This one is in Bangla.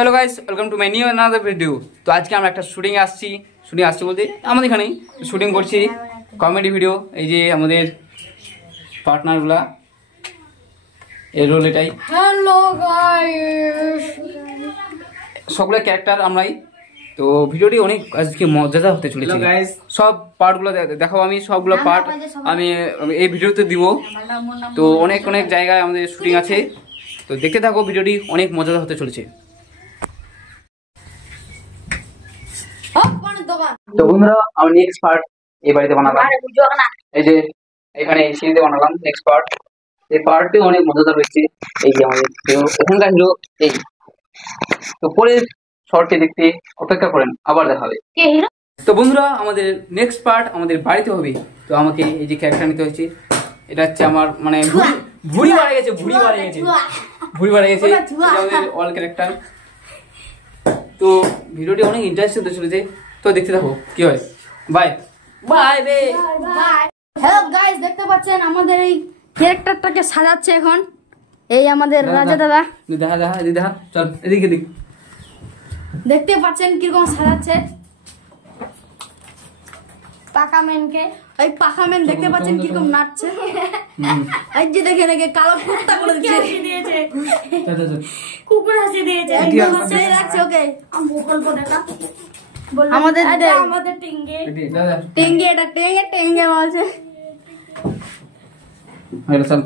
Hello guys, welcome to my new another video. তো আজকে আমরা একটা শুটিং আসছি বলতে আমাদের এখানেই শুটিং করছি কমেডি ভিডিও। এই যে আমাদের পার্টনারগুলা, এই রোল এটাই। হ্যালো গাইস, সবগুলো ক্যারেক্টার আমরাই। তো ভিডিওটি অনেক আজকে মজাদার হতে চলেছে। সব পার্টগুলো দেখাবো আমি, সবগুলো পার্ট আমি এই ভিডিওতে দিব। তো অনেক অনেক জায়গায় আমাদের শুটিং আছে, তো দেখতে থাকো, ভিডিওটি অনেক মজাদার হতে চলেছে। তো বন্ধুরা, আমি নেক্সট পার্ট এই বাড়িতে বানালাম। এই যে এখানে সিঁড়িতে বানালাম নেক্সট পার্ট। এই পার্টটি অনেক মজাদার হয়েছে। এই যে আমাদের এখানকার হিরো এই। তো পরের শর্টটি দেখতে অপেক্ষা করেন, আবার দেখাবে। তো বন্ধুরা, আমাদের নেক্সট পার্ট আমাদের বাড়িতে হবে। তো আমাকে এই যে ক্যারেক্টার নিতে হয়েছে। এটা হচ্ছে আমার মানে ভুড়ি বাড়ে গেছে আমাদের অল ক্যারেক্টার। তো ভিডিওটি অনেক ইন্টারেস্টিং হতে চলেছে, তো দেখতে থাকো কি হয়। বাই বাই বে। হ্যালো গাইস, দেখতে পাচ্ছেন আমাদের এই ক্যারেক্টারটাকে সাজাচ্ছে এখন এই আমাদের রাজা দাদা। দেখা চল এদিকে দেখ। দেখতে পাচ্ছেন কিরকম সাজাচ্ছে পাকামেনকে। এই পাকামেন দেখতে পাচ্ছেন কিরকম নাচছে। এই যে দেখে নাকি কালো কুত্তা করে দিয়েছে, কুকুর হাসি দিয়েছে, একদম সেই লাগছে। ওকে গল্প দেখা আমাদের টেঙ্গে এটা টেঙ্গে বলছে। চল